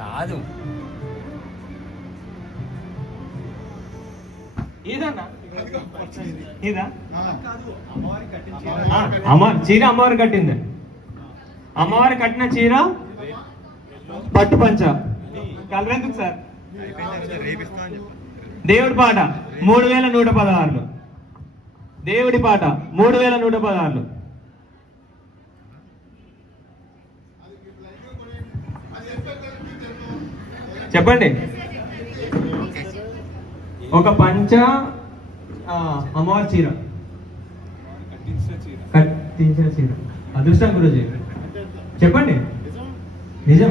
కాదు ఇదా చీర అమ్మవారు కట్టింది. అమ్మవారు కట్టిన చీర పట్టు పంచ కలరెందుకు సార్? దేవుడి పాట 3116. దేవుడి పాట 3116. చెప్పండి. ఒక పంచ అమ్మవారి చీర కట్టించిన చీర అదృష్టం గురుజీ చెప్పండి. నిజం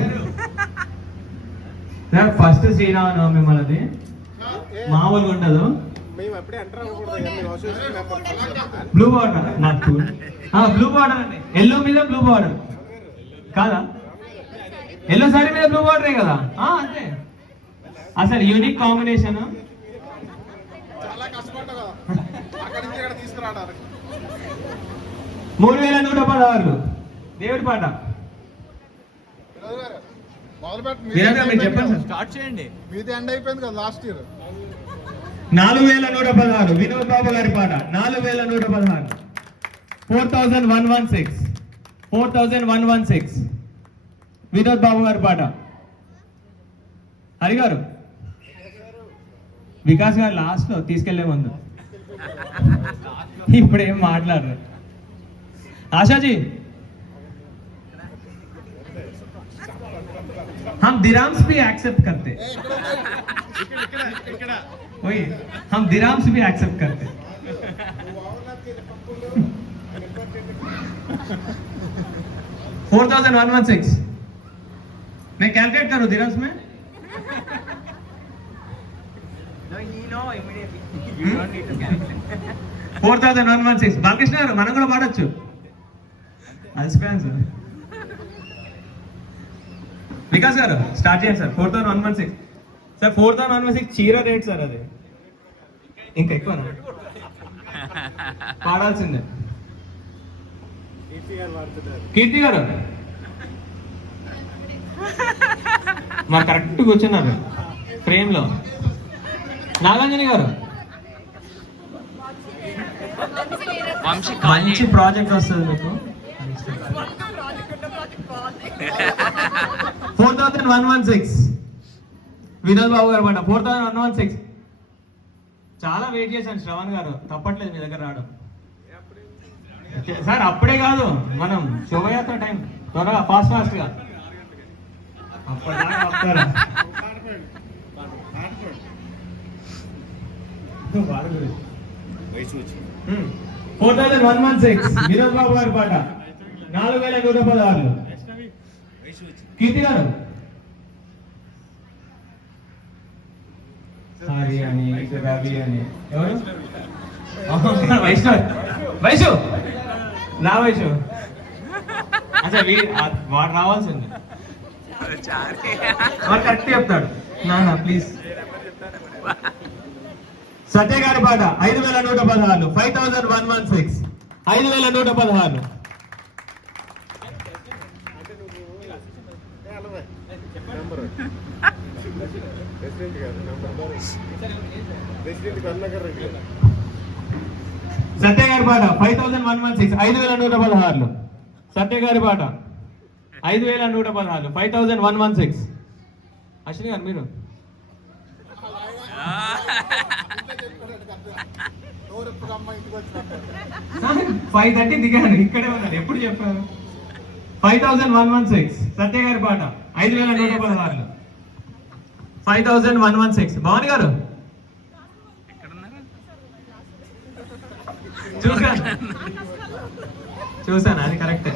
సార్. ఫస్ట్ శ్రీరామనవమి మనది మామూలుగా ఉండదు. బ్లూ బార్డర్ నాకు బ్లూ బార్డర్ అండి. ఎల్లో మీద బ్లూ బార్డర్ కాదా? ఎల్లో సారీ మీద బ్లూ బార్డరే కదా? అంతే. అసలు యూనిక్ కాంబినేషన్. 3116 దేవుడి పాట. చెప్పండి. స్టార్ట్ చేయండి. మీది ఎండ్ అయిపోయింది కదా లాస్ట్ ఇయర్. 4116 వినోద్ బాబు గారి పాట. 4116 4116 వినోద్ బాబు గారి పాట. హరి గారు, వికాస్ గారు లాస్ట్ లో తీసుకెళ్లే ముందు ఇప్పుడు ఏం మాట్లాడరు. आशा जी, हम दिराम्स भी एक्सेप्ट करते. वही हम दिराम्स भी एक्सेप्ट करते. 4116 मैं कैलकुलेट करूं दिराम्स में. No, you know immediately. You don't need to calculate. 4116 Balakrishna గారు మనం కూడా పాడొచ్చు. అలసిపోయాను సార్. వికాస్ గారు స్టార్ట్ చేయండి సార్. 4116 సార్. 4116 చీర రేట్ సార్. అది ఇంకా ఎక్కువ పాడాల్సిందే. కీర్తి గారు మరి కరెక్ట్ కూర్చున్నారు ఫ్రేమ్ లో. నాగాంజని గారు మంచి ప్రాజెక్ట్ వస్తుంది మీకు. 4116 వినోద్ బాబు గారు మాట. 4116 చాలా వెయిట్ చేశాను శ్రవణ్ గారు. తప్పట్లేదు మీ దగ్గర రావడం సార్. అప్పుడే కాదు, మనం శోభయాత్ర టైం త్వరగా ఫాస్ట్ గా అప్పటిదాకా వస్తారా? 4116 వినోద్ బాబు గారి పాట. 4116 కీర్తి గారు. హరి అని రవి అని ఎవరు? వైష్ణవ్ వైషు నా వైషు. అచ్చా వాడు రావాల్సింది. వాడు కరెక్ట్ చెప్తాడు. నా ప్లీజ్. సత్య గారి పాట 5116 5116 5116. సత్య గారి పాట 5116 5116. సత్య గారి పాట 5116 5116. అశ్విని గారు మీరు 5:30 దిగాను. ఇక్కడే ఉన్నారు. ఎప్పుడు చెప్పారు? 5116 సత్య గారి పాట 5116 5116. భవాని గారు చూసాను అది కరెక్ట్.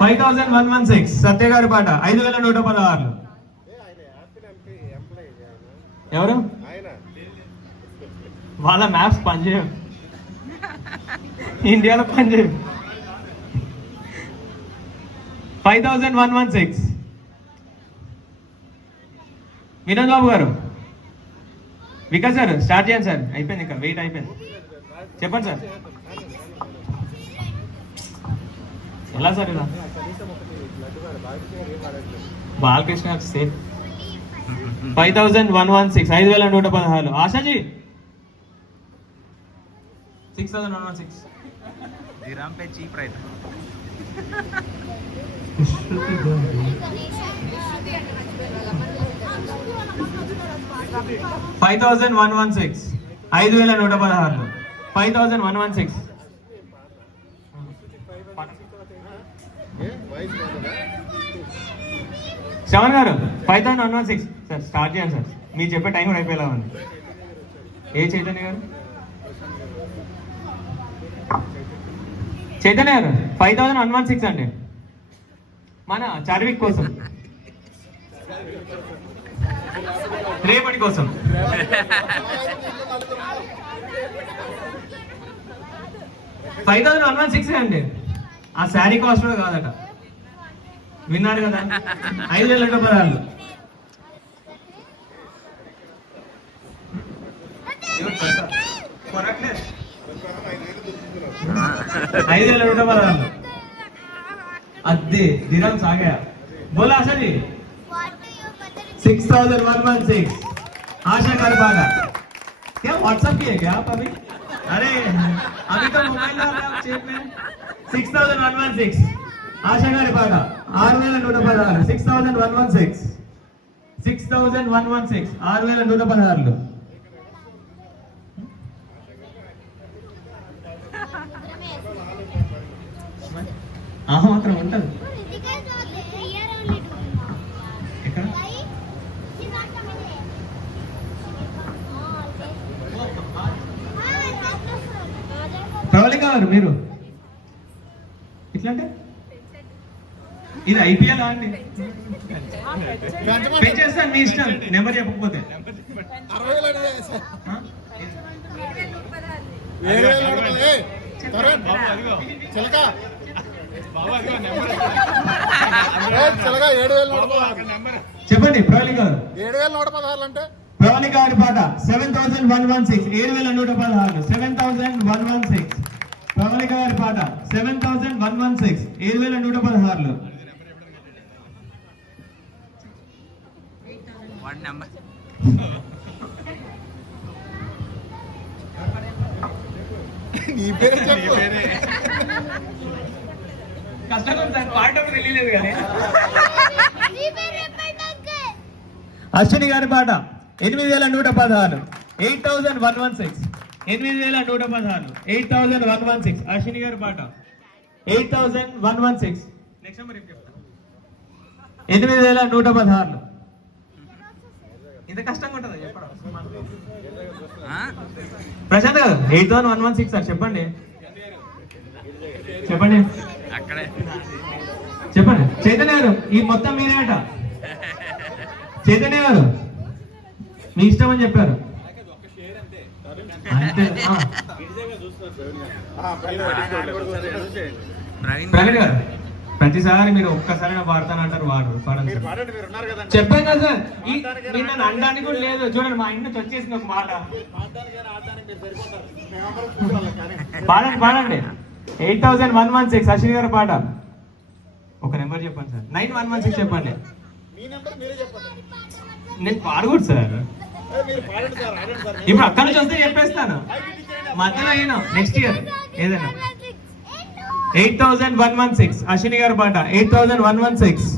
5116 సత్య గారి పాట 5116. ఎవరు? వాళ్ళ మ్యాప్స్ పనిచేయవు, ఇండియాలో పనిచేయవు. 5116 వినోద్ బాబు గారు. వికాస్ గారు స్టార్ట్ చేయండి సార్. అయిపోయింది, ఇంకా వెయిట్ అయిపోయింది. చెప్పండి సార్. ఎలా సార్ ఇలా బాలకృష్ణ సేఫ్ 5116 5116 ఆశాజీ 6116 धीराम पे चीप रहता 5116 5116 5116 శ్రవణ్ గారు 5116 సార్ స్టార్ట్ చేయండి సార్ మీరు చెప్పే టైం కూడా అయిపోయేలా ఉంది ఏ చైతన్య గారు చైతన్య గారు 5116 అండి మన చార్విక్ కోసం రేపటి కోసం 5116 అండి ఆ శారీ కాస్ట్ కూడా కాదట విన్నారు కదా 5000 రూపాయలు 5000 రూపాయలు అద్దె దినం సాగా बोला आशा जी 6116 आशा कर पाना क्या व्हाट्सएप की है क्या आप अभी अरे अभी तो मोबाइल में आप चेक में 6116 आशा कर पाना 6116 6116 6116 6116 ఆహా మాత్రం ఉంటుంది ప్రవళిక గారు మీరు ఇట్లంటే ఇది ఐపీఎల్ అండి పెంచేస్తాను మీ ఇష్టం నెంబర్ చెప్పకపోతే చెప్పండి ప్రవళిక గారు 7116 అంటే ప్రవళిక గారి పాట 7116 7116 7116 ప్రవళిక గారి పాట 7116 7116 वन नंबर నీ పేరే చెప్పు కష్టంగా ఉంది సార్ పాట తెలియలేదు కానీ అశ్విని గారి పాట 8116 8116 8116 8116 అశ్విని గారి పాట 8116 నెక్స్ట్ నెంబర్ ఏం చెప్తా 8116 ఇంత కష్టంగా ఉంటుందా చెప్పడం ప్రశాంత్ గారు 8116 సార్ చెప్పండి చెప్పండి అక్కడే చెప్పండి చైతన్య గారు ఈ మొత్తం మీరేట చైతన్య గారు మీ ఇష్టం అని చెప్పారు అంతే ప్రవీణ్ గారు ప్రతిసారి మీరు ఒక్కసారి పాడతానంటారు పాడండి చెప్పాను కదా సార్ మీరు నన్ను అనడానికి కూడా లేదు చూడండి మా ఇంటి నుంచి వచ్చేసింది ఒక మాట పాడండి 8116 అశ్విని గారి పాట ఒక నెంబర్ చెప్పండి సార్ 9116 చెప్పండి నేను పాడకూడదు సార్ ఇప్పుడు అక్కడ నుంచి వస్తే చెప్పేస్తాను మధ్యలో అయినా నెక్స్ట్ ఇయర్ ఏదైనా 8116 అశ్విని గారి పాట 8116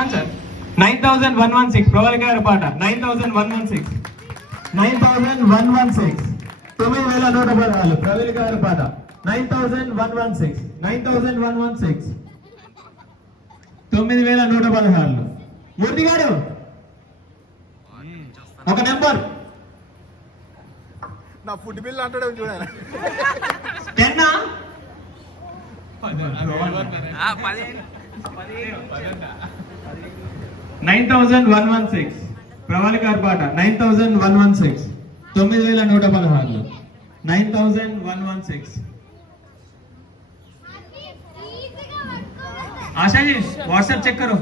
ఆన్సర్ 9116 ప్రవళిక గారి పాట 9116 9116 9116 ప్రవళిక గారి పాట 9116 9116 9116 మూర్తి గారు ఒక నెంబర్ నా ఫుడ్ బిల్ అంటాడు చూడాలి 10 9116 ప్రవళిక గారి పాట 9116 9116 9116 आशा जी व्हाट्सएप चेक करो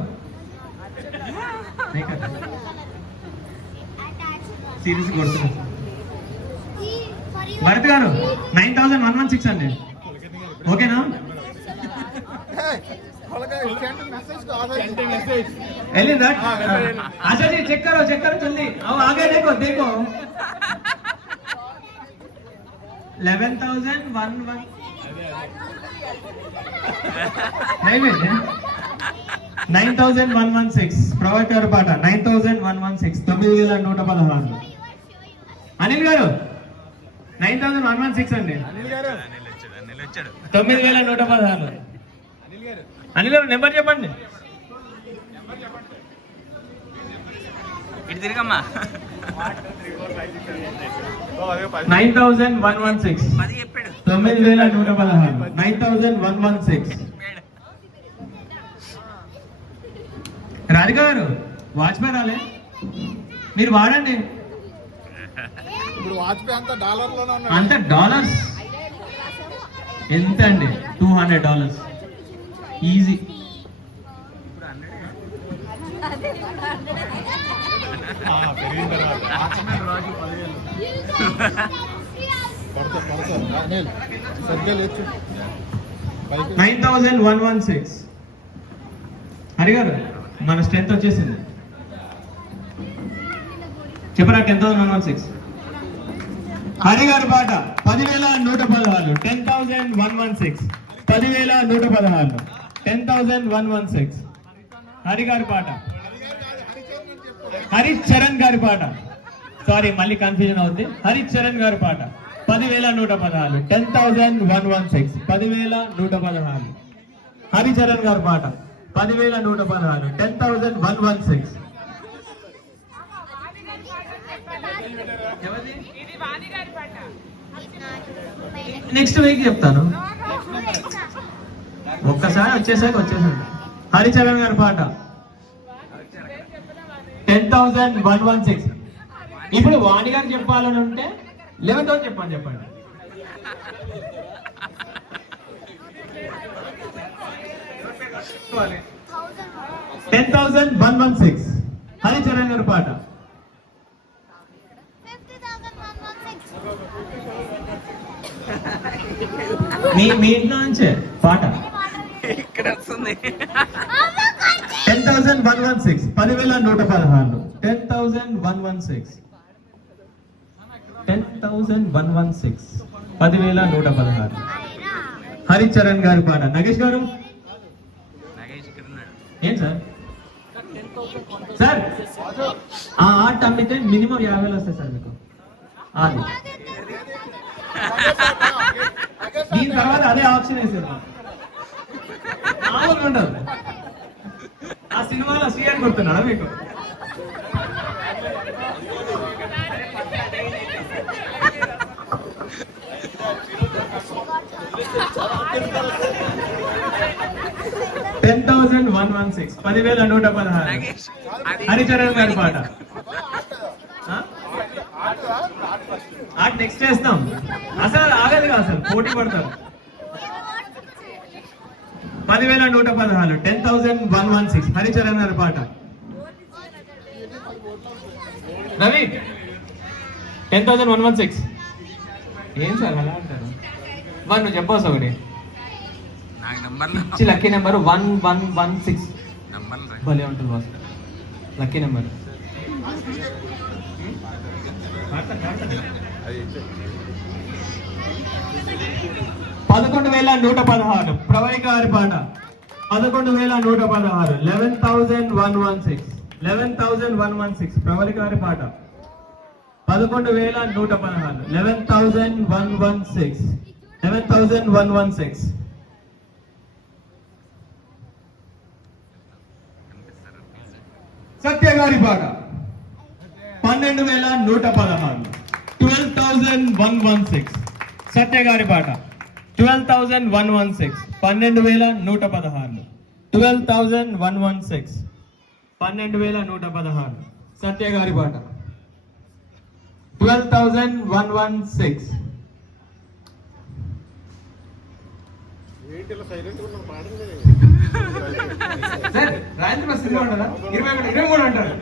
సిరీస్ కొడుతున్నా భరత్ గారు 9116 అండి ఓకేనా వెళ్ళిందా अच्छा जी चेक करो जल्दी अब आगे देखो 11,011 नहीं भेजे 9,116 ప్రొవైడర్ పాట 9,116 9,116 అనిల్ గారు 9,116 అండి అనిల్ వచ్చాడు 9,116 అనిల్ గారు నెంబర్ చెప్పండి ఇటు తిరిగమ్మా 9,116 10 చెప్పాడు 9,116 9,116 రాధిక గారు వాచ్మెన్ రాలే మీరు వాడండి ఇప్పుడు వాజ్పేయి అంతా డాలర్లోనే ఉన్నాడు. అంత డాలర్స్ ఎంత అండి $200 ఈజీ పెరిగిన తర్వాత పడతా అనిల్ సరిగ్గా లేచు పైకి 9,116 హరి గారు మన స్ట్రెంత్ వచ్చేసింది చెప్పరా 10,116 హరి గారి పాట 10,116 10,116 10,116 10,116 హరి గారి పాట హరిచరణ్ గారి పాట సారీ మళ్ళీ కన్ఫ్యూజన్ అవుతుంది హరిచరణ్ గారి పాట 10,116 10,116 10,116 హరిచరణ్ గారి పాట 10,116 10,116 నెక్స్ట్ వీక్ చెప్తాను ఒక్కసారి వచ్చేసాడు హరిచరణ్ గారి పాట 10,116 ఇప్పుడు వాణి గారు చెప్పాలని ఉంటే 11,000 చెప్పండి 10,116 హరిచరణ్ గారి పాట 50,116 మీ ఇంట్లో నుంచే పాట ఇక్కడ వస్తుంది 10,116 10,116 10,116 10,116 10,116 హరిచరణ్ గారి పాట నగేష్ గారు నగేష్ ఇక్కడ ఉన్నాడు ఏం సార్ ఆ ఆట అమ్మితే మినిమం 50,000 వస్తాయి సార్ మీకు అది దీని తర్వాత అదే ఆప్షన్ వేసారు మామూలుగా ఉండదు ఆ సినిమాలో శ్రీయాన్ గుర్తున్నాడా మీకు $10,116 10,116 నగేష్ అది హరిచరణ్ గారి పాట ఆట నెక్స్ట్ చేస్తాం అసలు ఆగదు కదా అసలు పోటీ పడతారు 10,116 10,116 హరిచరణ్ గారి పాట రవి 10,116 ఏం సార్ అలా అంటారు నువ్వు చెప్పవచ్చు ఒకటి నాకు నంబర్లు లక్కీ నెంబర్ 1116 నంబర్లు రా భలే ఉంటుంది బాస్ లక్కీ నెంబర్ 11,116 ప్రవళిక గారి పాట 11,116 11,116 ప్రవళిక గారి పాట 11,116 11,116 సత్య గారి పాట 12,116 12,116 సత్య గారి పాట 12,116 12,116 12,116 12,116 సత్య గారి పాట 12,116 ఏంటి ఇలా సైలెంట్ గా ఉన్నావు? పాడండి. సార్ రాజేంద్ర ప్రసాద్ సినిమా అంటారా 23 అంటారు.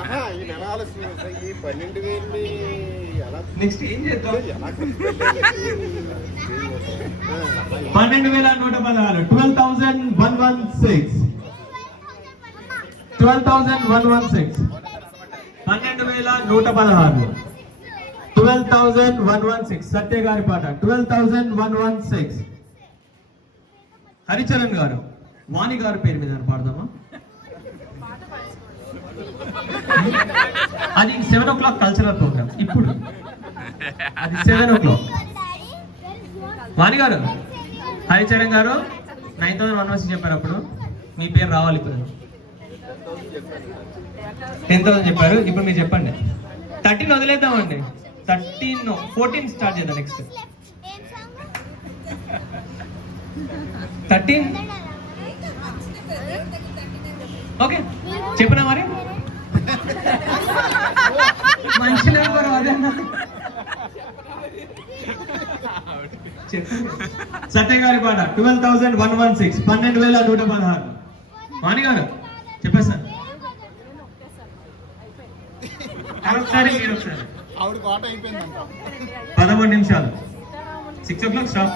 ఆహా, ఈ నెల ఆలస్యం. ఈ 12,000 ఎలా నెక్స్ట్ ఏం చేద్దాం? ఎలా 12,116 12,116 12,116 12,116 12,116 సత్య గారి పాట 12,116. హరిచరణ్ గారు వాణి గారి పేరు మీద పాడదామా? అది 7 o'clock కల్చరల్ ప్రోగ్రామ్. ఇప్పుడు అది 7 o'clock. వాణి గారు హరిచరణ్ గారు 9,116 చెప్పారు. అప్పుడు మీ పేరు రావాలి. ఇప్పుడు 10,000 చెప్పారు. ఇప్పుడు మీరు చెప్పండి. 13 వదిలేద్దామండి. 14 స్టార్ట్ చేద్దాం. నెక్స్ట్ 13 ఓకే చెప్పనా మరి? మంచి నెంబర్ అదేనా? సత్య గారి పాట 12,116 12,116. వాణి గారు చెప్పేస్తాను. ఒకసారి మీరు ఒకసారి ఆవిడ కోట అయిపోయిందంట. 11 నిమిషాలు 6 o'clock స్టాప్.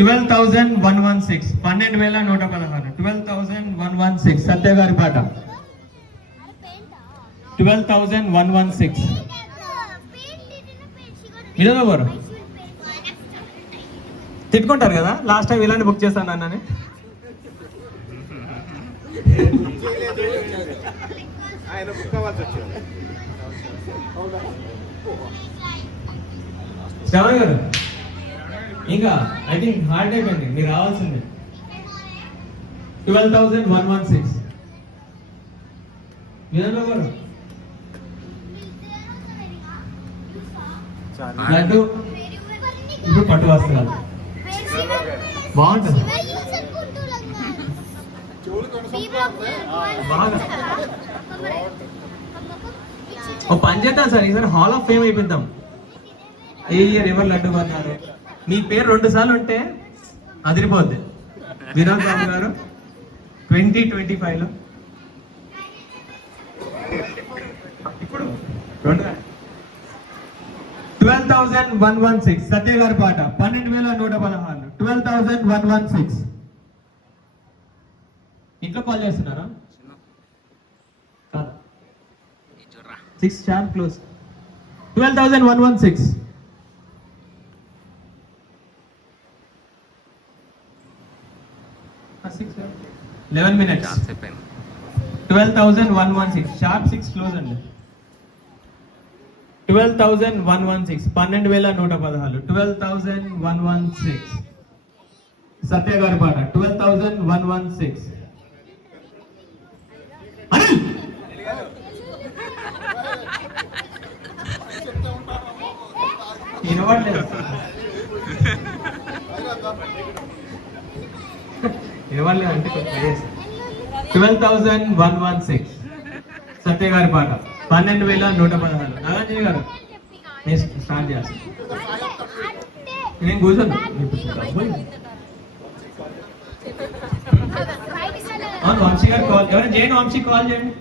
12,116 12,116 12,116 సత్య గారి పాట 12,116. ఇదో గారు తిట్టుకుంటారు కదా లాస్ట్ టైం ఇలాంటి బుక్ చేస్తాను అన్నని. ఆయన బుక్ అవ్వాల్సి వచ్చింది. శ్రవణ్ గారు ఇంకా ఐ థింక్ హార్డ్ అయిపోయింది. మీరు రావాల్సిందే. 12,116 వీరేంద్ర గారు లడ్డు ఇప్పుడు పట్టు వస్తున్నారు. బాగుంటుంది బాగా. ఓ పని చేద్దాం సార్, ఈసారి హాల్ ఆఫ్ ఫేమ్ అయిపోద్దాం. ఏ ఇయర్ ఎవరు లడ్డు కొన్నారు? మీ పేరు 2 సార్లు ఉంటే అదిరిపోద్ది. వినోద్ బాబు గారు 2025 లో ఇప్పుడు 12,116 సత్య గారి పాట 12,116 12,116. ఇంట్లో కాల్ చేస్తున్నారా? 6 sharp close. 12,116. 11 minutes. 12,116 sharp 6 close అండి. 12,116 12,116 12,116 సత్య గారి పాట 12,116. అనిల్ వినవట్లేదు. 12,116 సత్య గారి పాట 12,116. నాగార్జున గారు నేను స్టార్ట్ చేస్తాను. నేను కూర్చోను. వంశీ గారు కాల్ ఎవరైనా చేయండి. వంశీ కాల్ చేయండి.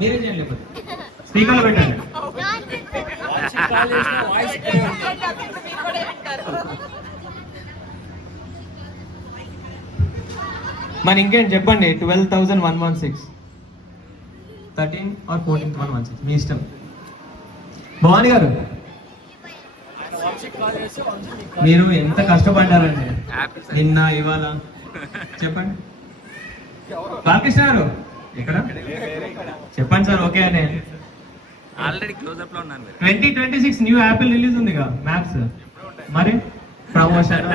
మీరే చేయండి. లేకపోతే స్పీకర్లో పెట్టండి. మరి ఇంకేంటి చెప్పండి. 12,116 13 or 14,116 మీ ఇష్టం. భవాని గారు మీరు ఎంత కష్టపడ్డారండి నిన్న ఇవాళ చెప్పండి. బాలకృష్ణ గారు ఎక్కడ చెప్పండి సార్. ఓకే అని ఆల్రెడీ క్లోజ్ అప్ లో ఉన్నాను. 2026 న్యూ యాపిల్ రిలీజ్ ఉంది కదా మ్యాప్స్. మరి ప్రమోషన్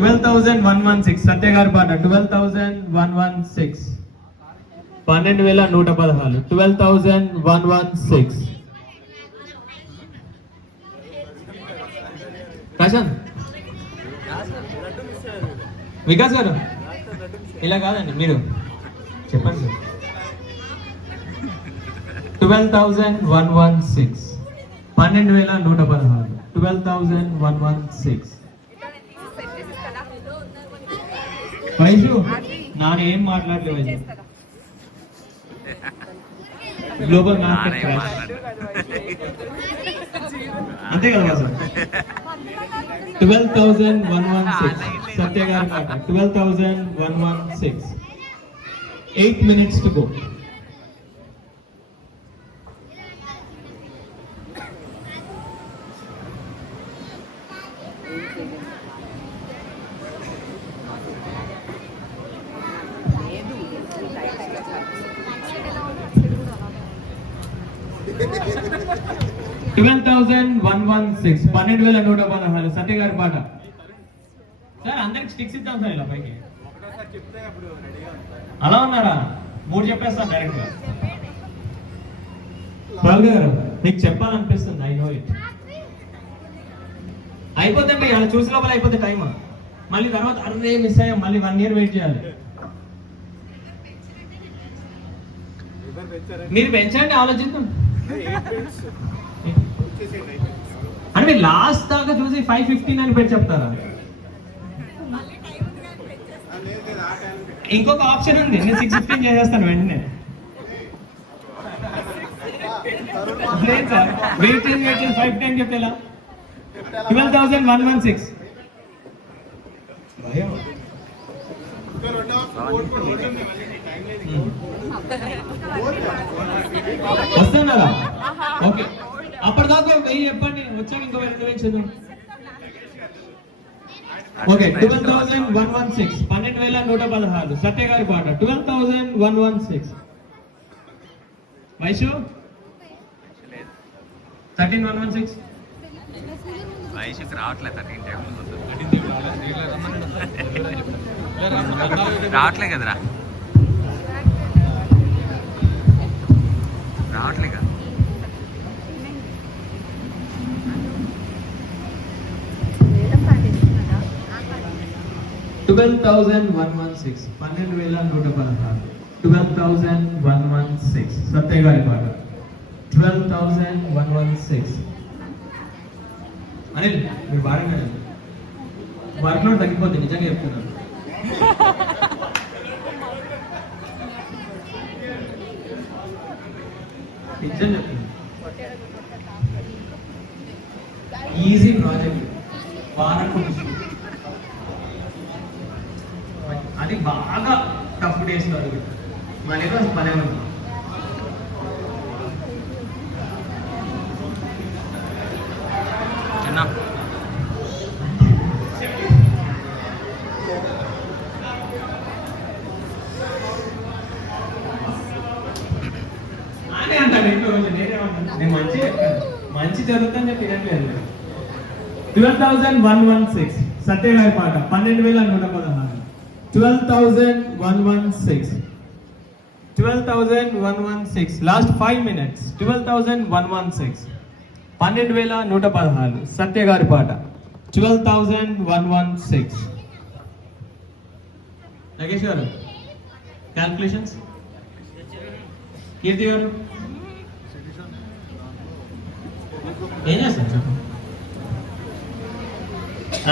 12,116 సత్య గారి పాట 12,116 12,116 12,116. ప్రశాంత్ వికాస్ గారు ఇలా కాదండి మీరు చెప్పండి సార్. 12,116 12,116 12,116. వైషు నానేం మాట్లాడలేదు వైషు. గ్లోబల్ మార్కెట్ నానే క్రాష్ మాట్లాడు. అంతే కదా వాసు? 12,116 సత్య గారి పాట. 12,116. 8 minutes to go. $12,116. 12,116 సత్య గారి పాట. సార్ అందరికి స్టిక్స్ ఇద్దాం సార్ ఇలా పైకి. అలా ఉన్నారా? 3 చెప్పేస్తాను డైరెక్ట్ గా. బాలు గారు మీకు చెప్పాలనిపిస్తుంది, ఐ నో ఇట్. అయిపోతుంది అలా చూసి లోపల అయిపోతే టైం. మళ్ళీ తర్వాత అరే మిస్ అయ్యాం, మళ్ళీ 1 year వెయిట్ చేయాలి. మీరు పెంచండి, ఆలోచిద్దాం. అంటే మీరు లాస్ట్ దాకా చూసి 5:15 అని పెట్టి చెప్తారా? ఇంకొక ఆప్షన్ ఉంది, నేను 6:15 చేసేస్తాను వెంటనే. లేదు సార్, వెయిట్ చేసి 5:10 చెప్తే ఎలా? 12,116. వస్తున్నారా? ఓకే, అప్పటిదాకా 1000 చెప్పండి, వచ్చాక ఇంకో 2,000 చదువు. ఓకే, 12,116. 12,116 సత్య గారి పాట. 12,116. వైషు 13,116. వయసుకి రావట్లేదు 13 టైం రావట్లే కదరా, రావట్లే కదా. $12,116. 12,116. 12,116 సత్య గారి పాట. 12,116. అనిల్ మీరు బాగా వర్క్ లోడ్ తగ్గిపోతుంది, నిజంగా చెప్తున్నాను. నిజం చెప్తున్నాను. ఈజీ ప్రాజెక్ట్, వారానికి అది బాగా టఫ్ డేస్ కాదు, మళ్ళీ పనే ఉంది. చిన్న అని అంటాను ఇంట్లో నేనేమన్నా, నేను మంచి చెప్పాను, మంచి జరుగుతుందని చెప్పి వినట్లేదు. 12,116 సత్య గారి పాట. 12,116. 12,116. 12,116. Last 5 minutes. 12,116. 12,116 సత్య గారి పాట. 12,116. నగేష్ గారు క్యాల్కులేషన్స్. కీర్తి గారు ఏం చేస్తారు?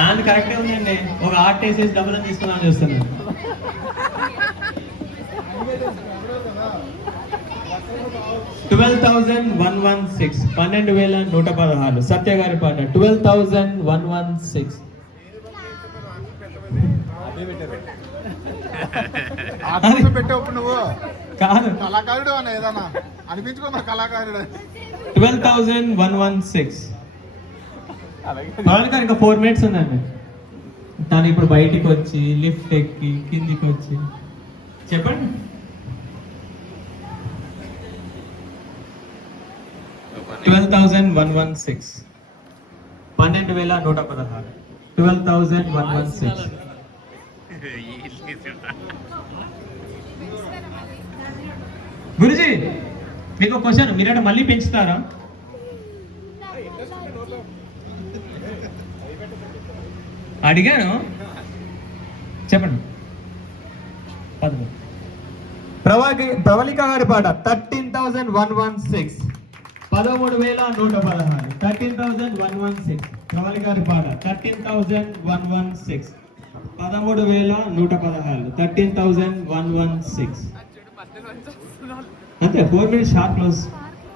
అది కరెక్టే ఉందండి, ఒక ఆర్ట్ వేసేసి డబ్బులు తీసుకున్నాను చూస్తున్నాను. $12,116. 12,116 సత్య గారి పాట. 12,116. పెట్టేప్పుడు నువ్వు కాదు, కళాకారుడు అన్న ఏదన్నా అనిపించుకో, మరి కళాకారుడు. 12,116. పవన్ గారు ఇంకా 4 minutes ఉందండి. తను ఇప్పుడు బయటికి వచ్చి లిఫ్ట్ ఎక్కి కిందికి వచ్చి చెప్పండి. $12,116. 12,116. 12,116. గురుజీ మీకు క్వశ్చన్, మీరంటే మళ్ళీ పెంచుతారా? అడిగాను, చెప్పండి. ప్రవళిక గారి పాట. 13,116. 13,116. 13,116 ప్రవళిక గారి పాట. 13,116. 13,116 13,116 అంతే 4 minutes షార్ప్ క్లోజ్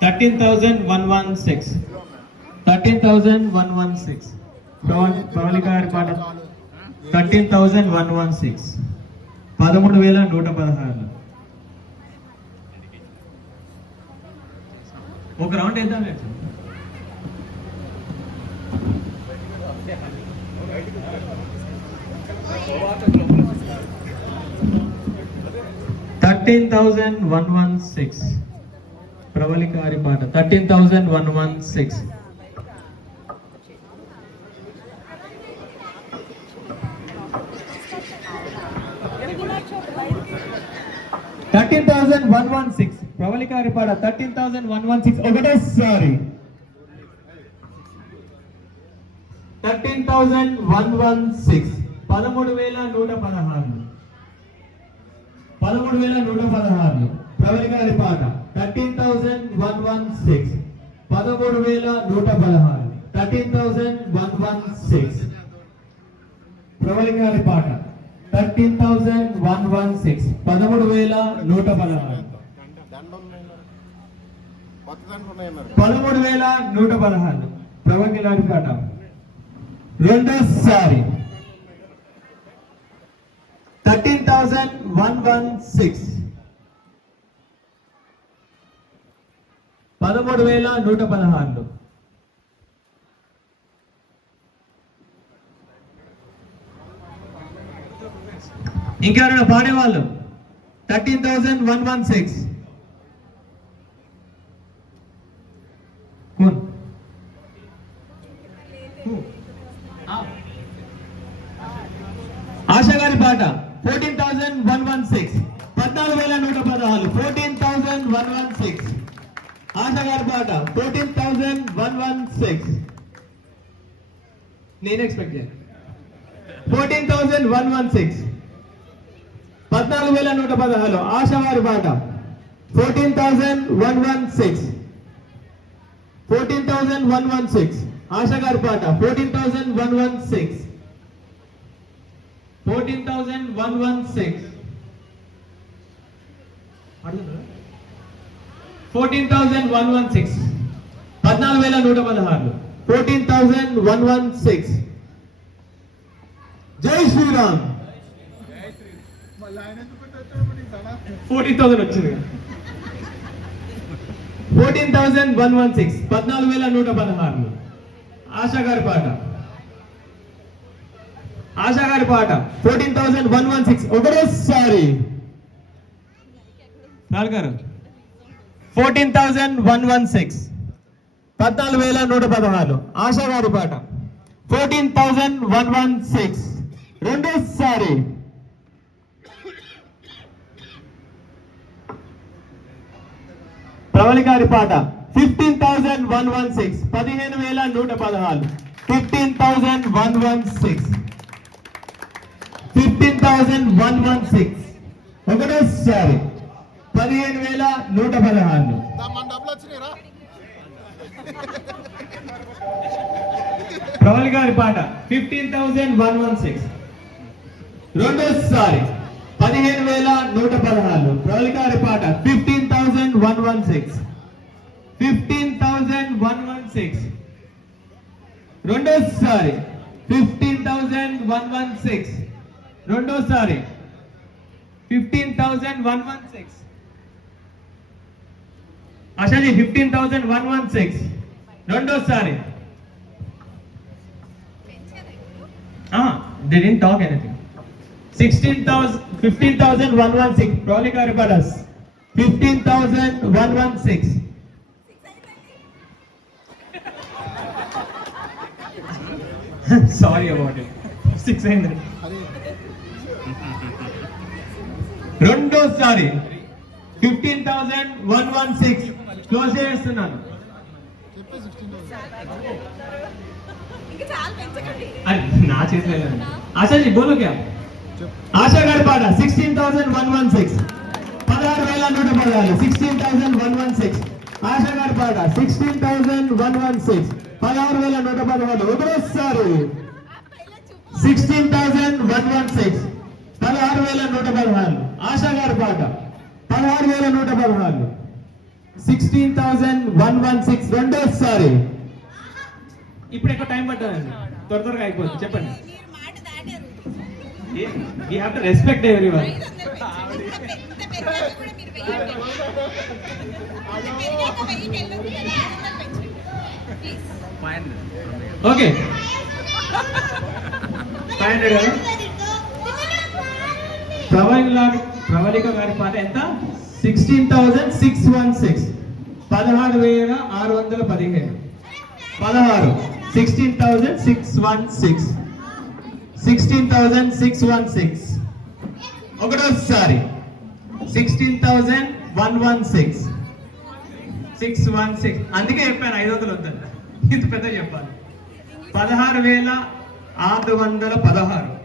13,116 13,116 ప్రవళిక గారి పాట 13,116 13,116 ఒక రౌండ్ వేద్దాం లేదు 13,116 ప్రవళిక గారి పాట 13,116 13,116 ప్రవళిక గారి పాట 13,116 ఒకటేసారి 13,116 13,116 13,116 ప్రవళిక గారి పాట 13,116 13,116 13,116 ప్రవళిక గారి పాట 13,116 13,116 కొత్త దాంట్లో ఉన్నాయన్నారు 13,116 ప్రవళిక గారి పాట రెండోసారి 13,116 13,116 ఇంకెవరైనా పాడేవాళ్ళు 13,116 ఆశా గారి పాట 14,116 14,116 14,116 ఆశా గారి పాట 14,116 నేను ఎక్స్పెక్ట్ చేయాలి 14,116 14,116 ఆశా గారి పాట 14,116 14,116 ఆశా గారి పాట 14,116 14,116 14,116 14,116 14,116 జై శ్రీరామ్ 14,000 వచ్చింది 14,116 14,116 ఆశా గారి పాట 14,116 ఒకటేసారి గారు 14,116 14,116 ఆశా గారి పాట 14,116 రెండోసారి ప్రవళిక గారి పాట 15,116 15,116 15,116 15,116 ఒకటేసారి 15,116 మన డబ్బులు వచ్చినాయిరా ప్రవళిక గారి పాట 15,116 రెండోసారి 15,116 ప్రవళిక గారి పాట 15,116 15,116 రెండోసారి 15,116 రెండోసారి 15,116 ఆశాజీ 15,116 రెండోసారి they didn't talk anything 15,116 Pravalika గారి పాట 15,116 sorry about it 600 రెండోసారి 15,116 క్లోజ్ చేస్తున్నాను అరే నా చేతిలో లేదు ఆశాజీ బోలో క్యా ఆశా గారి పాట 16,116 16,116 16,116 ఆశా గారి పాట 16,116 16,116 ఒకటోసారి 16,116 16,116. ఆశా గారి పాట 16,116. 16,116 రెండోసారి. ఇప్పుడు ఎక్కువ టైం పట్టదండి, త్వరగా అయిపోతుంది. చెప్పండి. You have to respect everyone. Okay 500 కదా. ప్రవళిక గారి పాట ఎంత? 16,616. 16,615. 16,616. 16,616. ఒకటోసారి 16,116. 616. అందుకే చెప్పాను 500 వద్దండి, ఇంత పెద్ద చెప్పాలి. 16,616.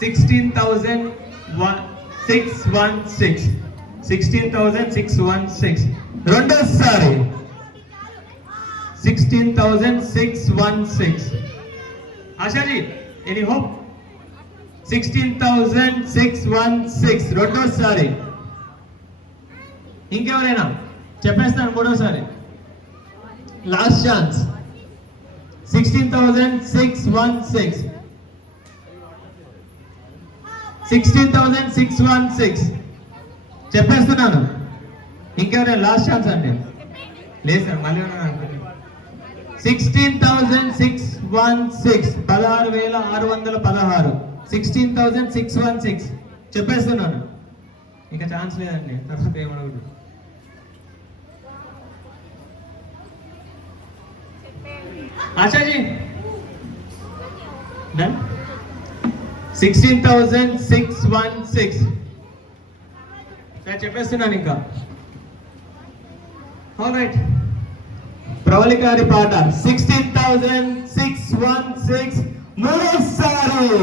16,616. 16,616. రెండోసారి 16,616. ఆశాజీ ఎనీ హోప్? 16,616. రెండోసారి. ఇంకెవరైనా? చెప్పేస్తాను మూడోసారి. Last chance. 16,616. 16,616. చెప్పేస్తున్నాను. ఇంకెవరైనా? లాస్ట్ ఛాన్స్ అండి. లేదు సార్, మళ్ళీ 16,616. 16,616. 16,616. చెప్పేస్తున్నాను. ఇంకా ఛాన్స్ లేదండి, తర్వాత ఏమనకూడదు. ఆశాజీ డన్. 16,616. నేను చెప్పేస్తున్నాను ఇంకా. All right. ప్రవళిక గారి పాట 16,616. మూడోసారి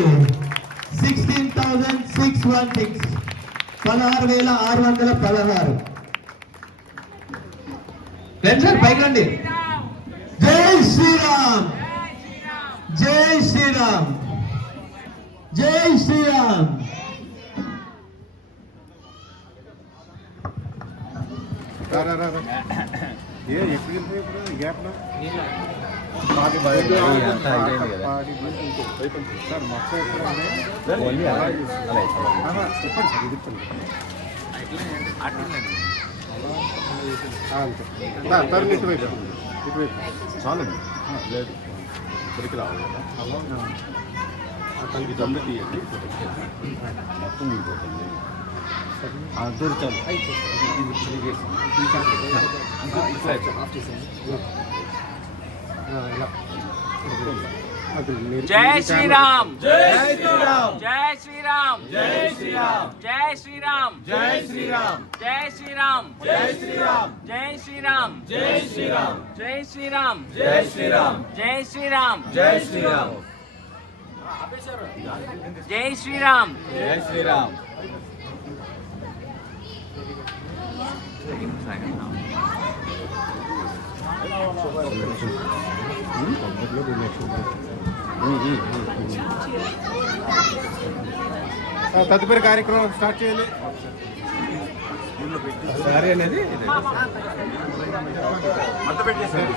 16,616. 16,616. రండి సార్, పైకి రండి. జై శ్రీరామ్, జై శ్రీరామ్, జై శ్రీరామ్. ఎక్కడికి ఇప్పుడు గ్యాప్ సార్ మొత్తం చెప్పండి. ఇటువైపు చాలండి, లేదు ఇక్కడికి రావాలి కదా. తనకి దమ్మె తీయండి, మొత్తం ఊడిపోతుంది. దొరుకుతాను. జై శ్రీరామ్, జై శ్రీరామ్, జై శ్రీరామ్, జై శ్రీరామ్, జై శ్రీరామ్, జై శ్రీరామ్, జై శ్రీరామ్, జై శ్రీరామ్, జై శ్రీరామ్, జై శ్రీరామ్, జై శ్రీరామ్, జై శ్రీరామ్, జై శ్రీరామ్, జై శ్రీరామ్, జై శ్రీరామ్, జై శ్రీరామ్. తదుపరి కార్యక్రమం స్టార్ట్ చేయాలి. సారీ అనేది మొత్తం పెట్టేసారు.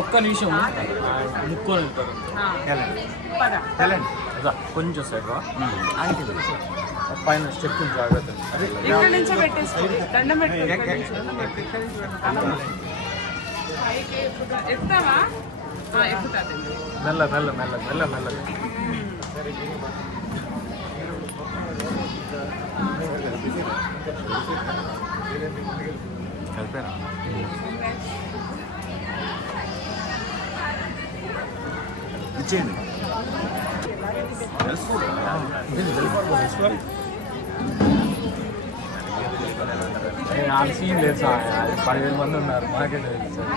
ఒక్క నిమిషం ముక్కొని కొంచెం సైడ్ పైన స్టెప్ జాగ్రత్త. ఎక్కడి నుంచో పెట్టేసుకోండి, దండం పెట్టుకోండి. ఎత్తావా? ఎక్కుతాది. మెల్ల మెల్ల మెల్ల మెల్ల మెల్ల. కలిపారా? ఇచ్చేయండి. సీన్ లేదు సార్, 10,000 మంది ఉన్నారు, మాకే లేదు సార్.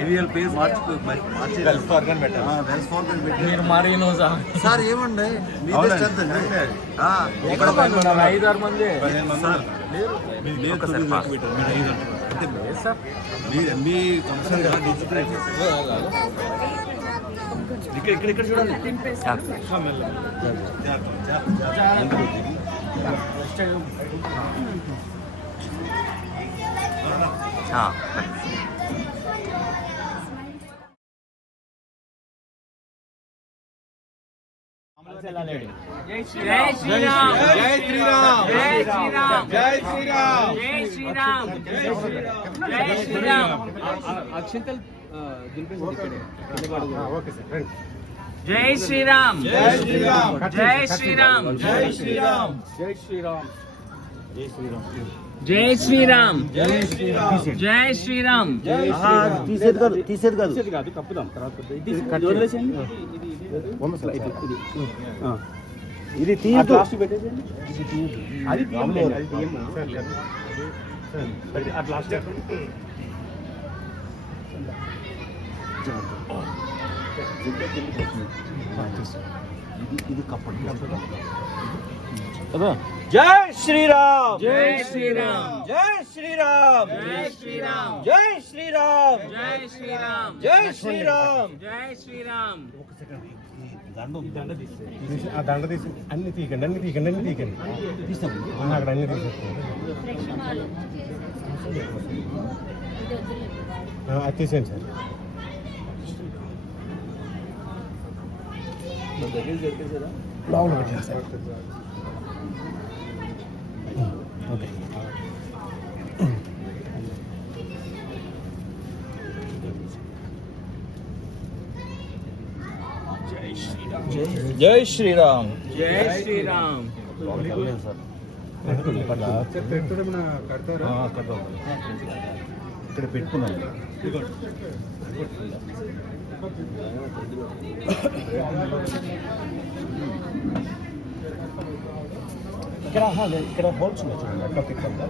ఏవిఎల్ పేరు మార్చి వెల్స్ ఫార్గన్ మీరు మరీ నోజా సార్ ఏమండి మీదే స్ట్రెంత్ అండి ఎక్కడ 5-6 మంది సార్ మీ కంపల్సరీగా డిజిటలైజ్ చేస్తారు ఇక్కడ చూడండి జై శ్రీరామ్ జై శ్రీరామ్ జై శ్రీరామ్ జై శ్రీరామ్ జై శ్రీరామ్ జై శ్రీరామ్ జై శ్రీరామ్ జై శ్రీరామ్ జై శ్రీరామ్ జై శ్రీరామ్ జై శ్రీరామ్ జై శ్రీరామ్ తీసేది కాదు ఇది తీయదు అది ఇది కప్పండి జై శ్రీరామ్ జై శ్రీరామ్ జై శ్రీరామ్ జై శ్రీరామ్ జై శ్రీరామ్ జై శ్రీరామ్ జై శ్రీరామ్ జై శ్రీరామ్ ఆ దండ తీసి అన్ని తీకండి తీస్తాం అక్కడ అన్ని తీసేస్తాం అది తీసేయండి సార్ లోపల పెట్టండి సార్ ఓకే జై శ్రీరామ్ జై శ్రీరామ్ ఇక్కడ పెట్టుకున్నాను ఇక్కడ హోల్స్ ఉన్నాయి చూడండి అట్లా తిక్కండి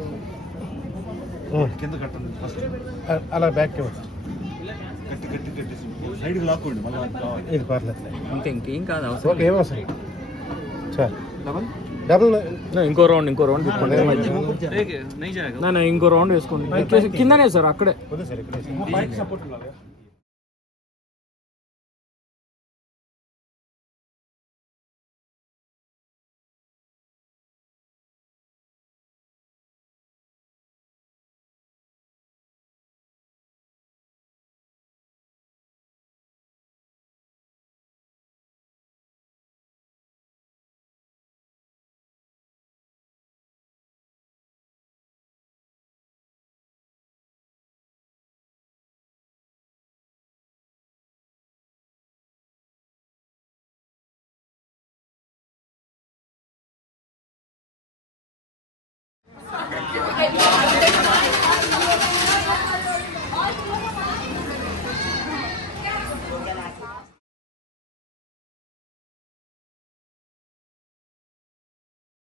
కింద కట్టండి ఫస్ట్ అలా బ్యాక్ కట్టి సైడ్ లాక్కోండి మళ్ళీ ఇది పర్లేదు అంతే ఇంకేం కాదు అవసరం ఓకే ఏమవసరం సార్ డబుల్ ఇంకో రౌండ్ తీసుకోండి ఇంకో రౌండ్ వేసుకోండి కిందనే సార్ అక్కడే వద్దు సార్ ఇక్కడ